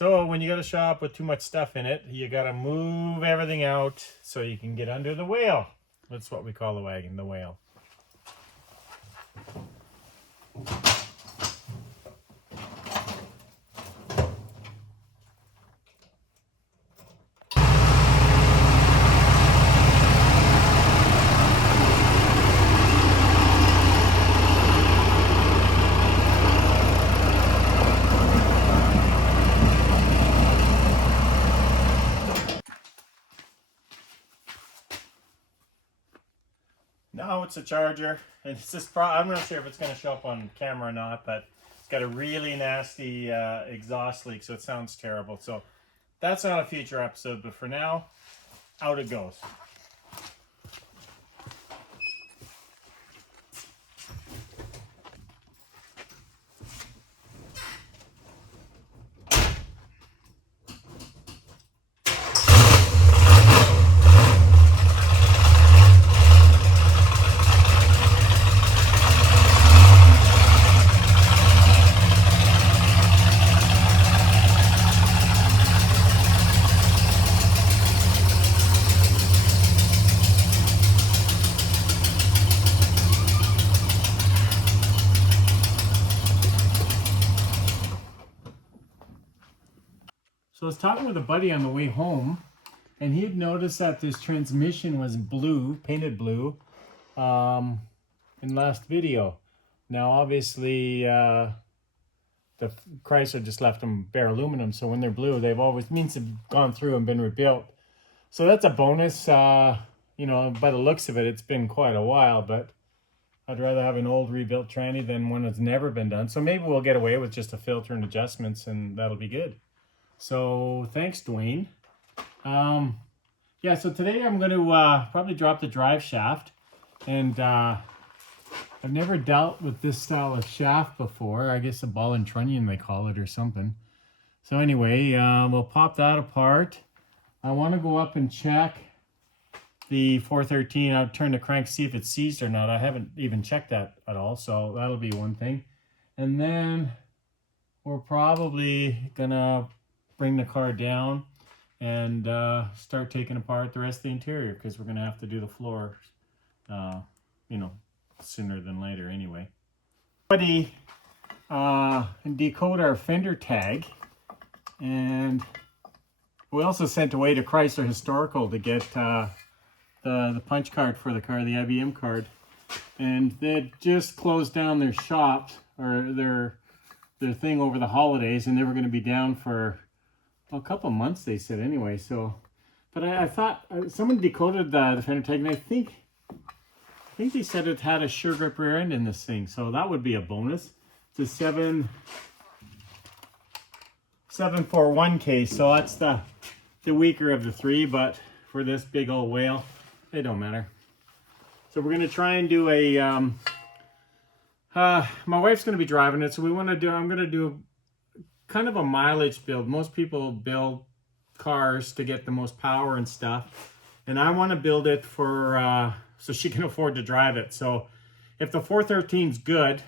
So when you got a shop with too much stuff in it, you got to move everything out so you can get under the wheel. That's what we call the wagon, the wheel. Now it's a Charger, and it's just I'm not sure if it's going to show up on camera or not, but it's got a really nasty exhaust leak, so it sounds terrible. So that's not a future episode, but for now, out it goes. So I was talking with a buddy on the way home, and he had noticed that this transmission was blue, painted blue, in last video. Now obviously the Chrysler just left them bare aluminum, so when they're blue, they've always means they've gone through and been rebuilt. So that's a bonus. You know, by the looks of it, it's been quite a while, but I'd rather have an old rebuilt tranny than one that's never been done. So maybe we'll get away with just a filter and adjustments, and that'll be good. So thanks, Dwayne. Yeah, so today I'm going to probably drop the drive shaft, and I've never dealt with this style of shaft before. I guess a ball and trunnion they call it or something. So anyway, we'll pop that apart. I want to go up and check the 413. I'll turn the crank, see if it's seized or not. I haven't even checked that at all, so that'll be one thing. And then we're probably gonna bring the car down and start taking apart the rest of the interior, because we're gonna have to do the floor, you know, sooner than later anyway. Buddy, decode our fender tag, and we also sent away to Chrysler Historical to get the punch card for the car, the IBM card, and they just closed down their shop, or their thing over the holidays, and they were going to be down for a couple months, they said anyway. So, but I thought someone decoded the fender tag, and I think they said it had a sure grip rear end in this thing, so that would be a bonus. It's a 741 case, so that's the weaker of the three, but for this big old whale, they don't matter. So we're gonna try and do a my wife's gonna be driving it, so I'm gonna do kind of a mileage build. Most people build cars to get the most power and stuff, and I want to build it for so she can afford to drive it. So if the 413's good,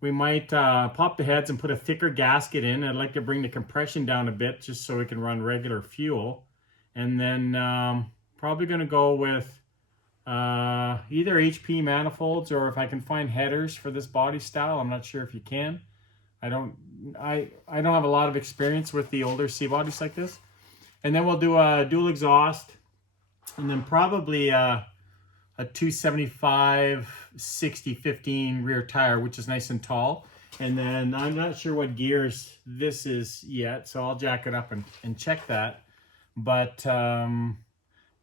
we might pop the heads and put a thicker gasket in. I'd like to bring the compression down a bit just so we can run regular fuel. And then probably going to go with either HP manifolds, or if I can find headers for this body style. I'm not sure if you can. I don't have a lot of experience with the older C-bodies like this. And then we'll do a dual exhaust, and then probably a 275 60/15 rear tire, which is nice and tall. And then I'm not sure what gears this is yet, so I'll jack it up and check that. But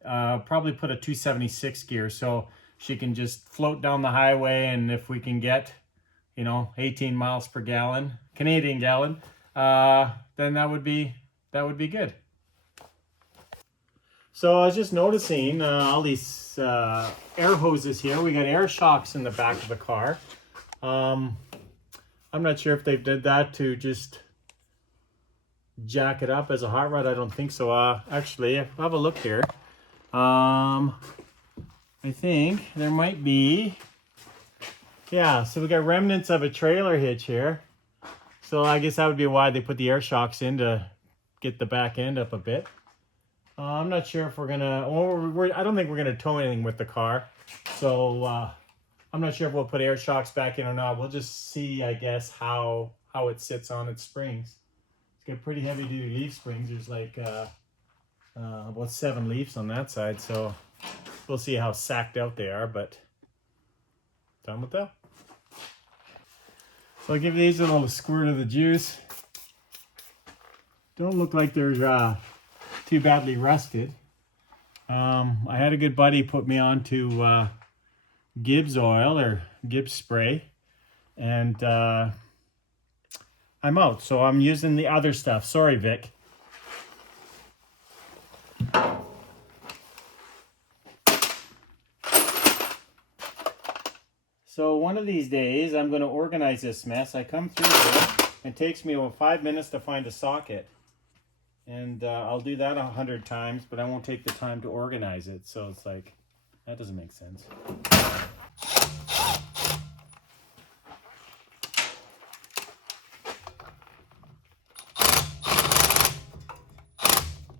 probably put a 276 gear so she can just float down the highway, and if we can get, you know, 18 miles per gallon, Canadian gallon, then that would be good. So I was just noticing all these air hoses here. We got air shocks in the back of the car. I'm not sure if they did that to just jack it up as a hot rod. I don't think so. Actually, I'll have a look here. I think there might be, yeah, so we got remnants of a trailer hitch here. So I guess that would be why they put the air shocks in, to get the back end up a bit. I'm not sure if we're gonna, I don't think we're gonna tow anything with the car. So I'm not sure if we'll put air shocks back in or not. We'll just see, I guess, how it sits on its springs. It's got pretty heavy duty leaf springs. There's like about 7 leaves on that side. So we'll see how sacked out they are, but time will tell. So I'll give these a little squirt of the juice. Don't look like they're too badly rusted. I had a good buddy put me on to Gibbs oil or Gibbs spray, and I'm out, so I'm using the other stuff. Sorry, Vic. So one of these days I'm going to organize this mess. I come through here, it takes me about 5 minutes to find a socket. And I'll do that 100 times, but I won't take the time to organize it. So it's like, that doesn't make sense.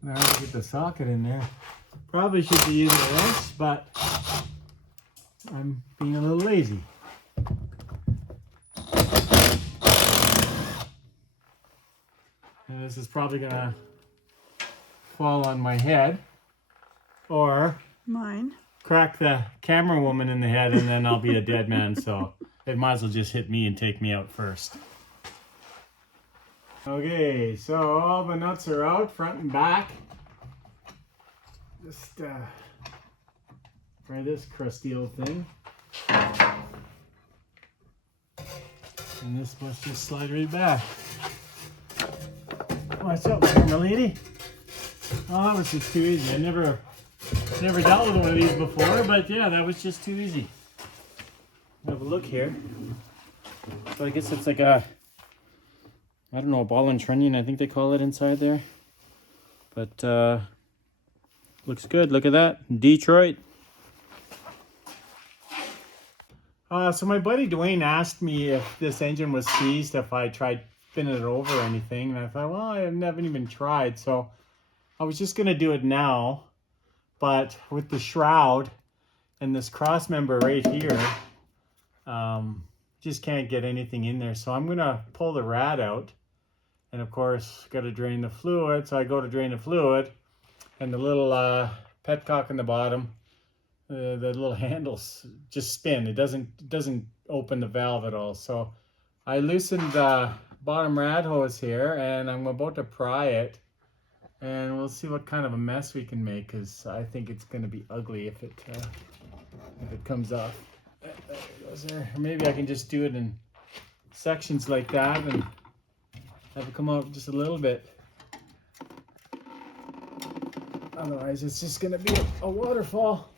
Now to get the socket in there. Probably should be using a wrench, but I'm being a little lazy. And this is probably gonna fall on my head or mine, crack the camera woman in the head, and then I'll be a dead man. So it might as well just hit me and take me out first. Okay, so all the nuts are out, front and back. Just try this crusty old thing. And this must just slide right back. Watch out there, my lady. Oh, that was just too easy. I never dealt with one of these before, but yeah, that was just too easy. Have a look here. So I guess it's like a, I don't know, a ball and trunnion, I think they call it inside there. But looks good. Look at that. Detroit. So my buddy Dwayne asked me if this engine was seized, if I tried spinning it over or anything. And I thought, well, I haven't even tried. So I was just going to do it now. But with the shroud and this cross member right here, just can't get anything in there. So I'm going to pull the rad out. And of course, got to drain the fluid. So I go to drain the fluid. And the little petcock in the bottom, the little handles just spin. It doesn't open the valve at all. So I loosened the bottom rad hose here, and I'm about to pry it, and we'll see what kind of a mess we can make, because I think it's going to be ugly if it comes off. There it goes there. Or maybe I can just do it in sections like that and have it come out just a little bit. Otherwise, it's just going to be a waterfall.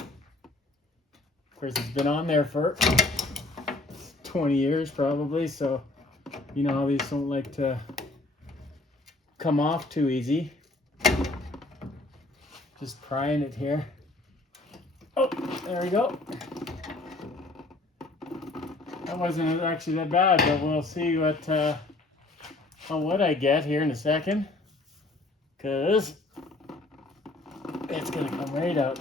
Of course, it's been on there for 20 years probably, so you know how these don't like to come off too easy. Just prying it here. Oh, there we go. That wasn't actually that bad, but we'll see what I get here in a second, because it's gonna come right out.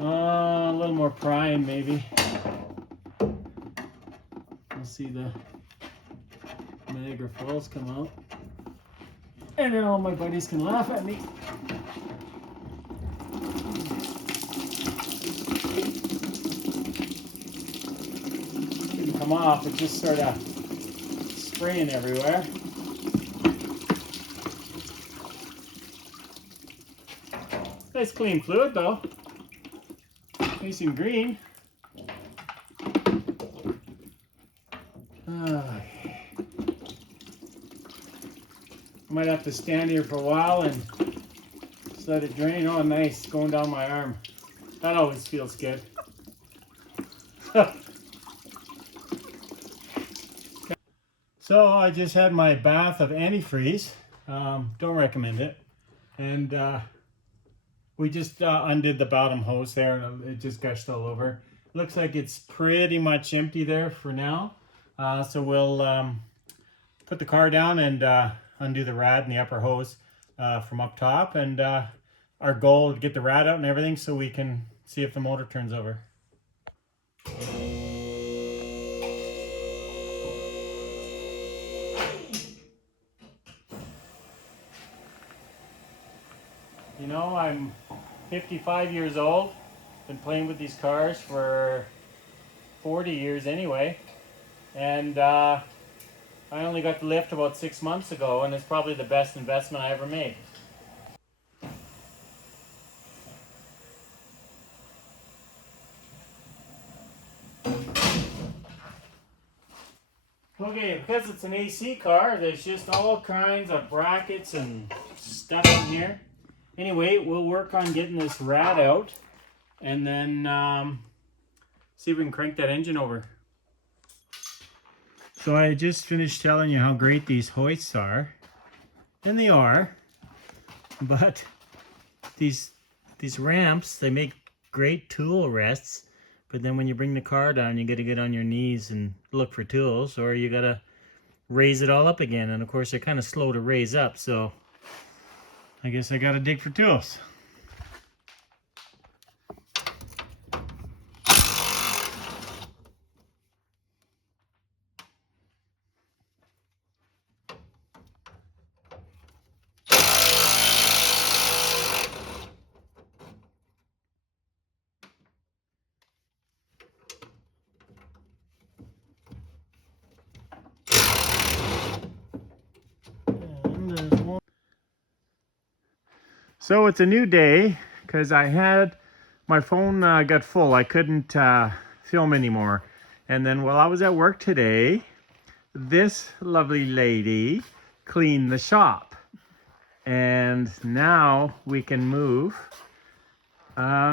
A little more prying maybe. We'll see the Niagara Falls come out. And then all my buddies can laugh at me. Didn't come off, it just sort of spraying everywhere. Nice clean fluid though. Nice and green. I might have to stand here for a while and just let it drain. Oh, nice, going down my arm. That always feels good. So I just had my bath of antifreeze. Don't recommend it. And we just undid the bottom hose there, and it just gushed all over. Looks like it's pretty much empty there for now. So we'll put the car down and undo the rad and the upper hose from up top, and our goal is to get the rad out and everything so we can see if the motor turns over. You know, I'm 55 years old, been playing with these cars for 40 years anyway, and I only got the lift about 6 months ago, and it's probably the best investment I ever made. Okay, because it's an AC car, there's just all kinds of brackets and stuff in here. Anyway, we'll work on getting this rad out and then see if we can crank that engine over. So I just finished telling you how great these hoists are, and they are, but these ramps, they make great tool rests, but then when you bring the car down, you got to get on your knees and look for tools, or you got to raise it all up again, and of course they're kind of slow to raise up, so I guess I got to dig for tools. So it's a new day because I had my phone got full. I couldn't film anymore. And then while I was at work today, this lovely lady cleaned the shop. And now we can move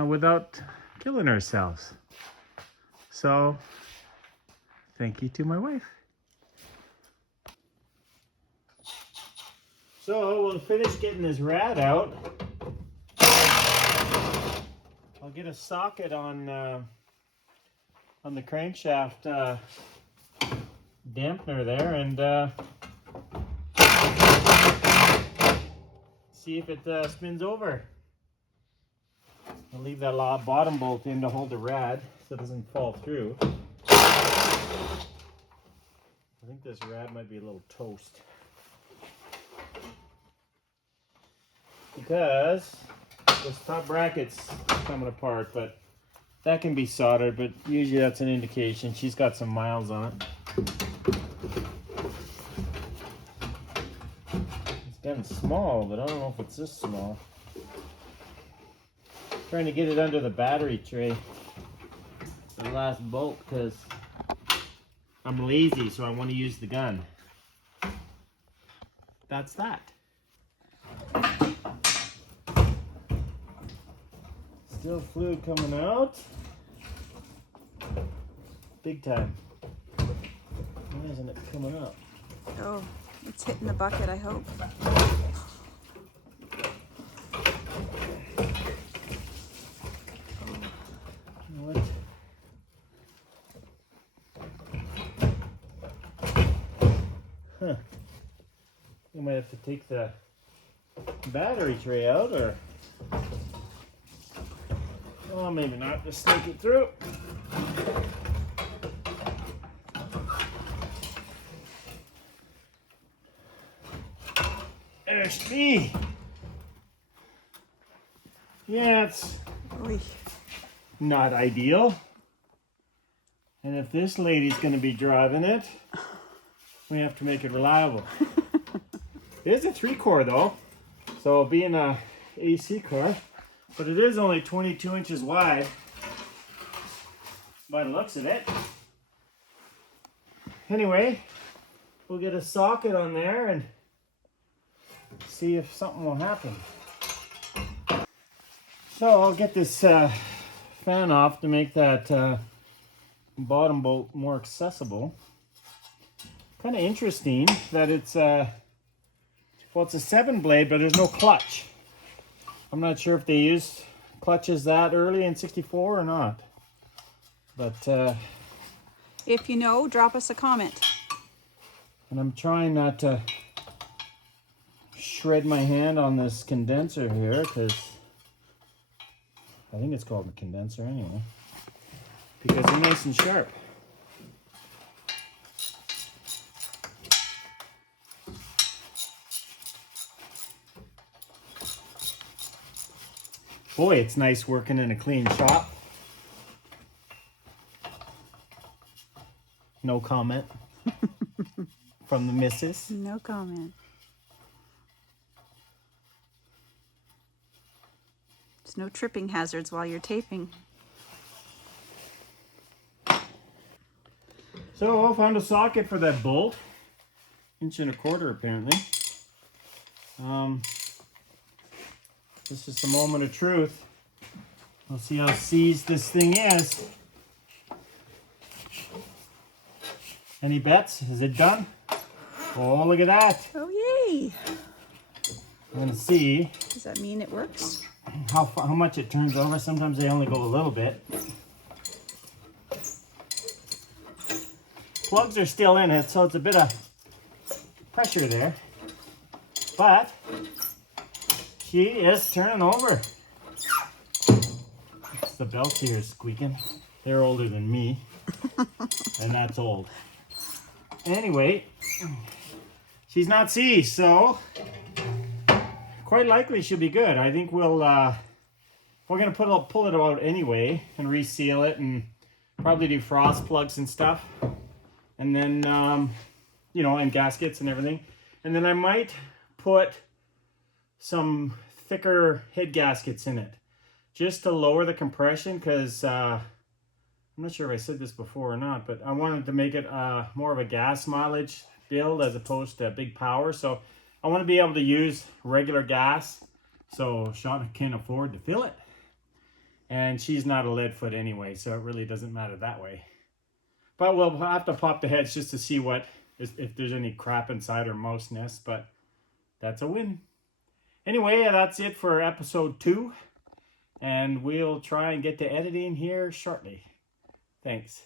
without killing ourselves. So thank you to my wife. So we'll finish getting this rad out. I'll get a socket on the crankshaft dampener there and see if it spins over. I'll leave that bottom bolt in to hold the rad so it doesn't fall through. I think this rad might be a little toast, because this top bracket's coming apart, but that can be soldered, but usually that's an indication she's got some miles on it. It's getting small, but I don't know if it's this small. Trying to get it under the battery tray, the last bolt, because I'm lazy, so I want to use the gun. That's that. Still fluid coming out. Big time. Why isn't it coming up? Oh, it's hitting the bucket, I hope. What? Huh. You might have to take the battery tray out, or oh, maybe not. Just sneak it through. There's me. Yeah, it's not ideal. And if this lady's going to be driving it, we have to make it reliable. It is a 3-core though, so being a AC car, but it is only 22 inches wide by the looks of it. Anyway, we'll get a socket on there and see if something will happen. So I'll get this fan off to make that bottom bolt more accessible. Kind of interesting that it's well, it's a 7-blade, but there's no clutch. I'm not sure if they used clutches that early in '64 or not, but If you know, drop us a comment. And I'm trying not to shred my hand on this condenser here, because I think it's called a condenser anyway, because they're nice and sharp. Boy, it's nice working in a clean shop. No comment from the missus. No comment. There's no tripping hazards while you're taping. So I found a socket for that bolt. 1.25 inches apparently. This is the moment of truth. We'll see how seized this thing is. Any bets? Is it done? Oh, look at that. Oh, yay. I'm going to see Does that mean it works? how much it turns over. Sometimes they only go a little bit. Plugs are still in it, so it's a bit of pressure there. But she is turning over. It's the belt here squeaking. They're older than me, and that's old. Anyway, she's not seized, so quite likely she'll be good. I think we're gonna pull it out anyway and reseal it, and probably do frost plugs and stuff, and then you know, and gaskets and everything, and then I might put some thicker head gaskets in it just to lower the compression, because I'm not sure if I said this before or not, but I wanted to make it more of a gas mileage build as opposed to big power. So I want to be able to use regular gas, so Shauna can afford to fill it. And she's not a lead foot anyway, so it really doesn't matter that way. But we'll have to pop the heads just to see if there's any crap inside or mouse nest, but that's a win. Anyway, that's it for episode 2, and we'll try and get to editing here shortly. Thanks.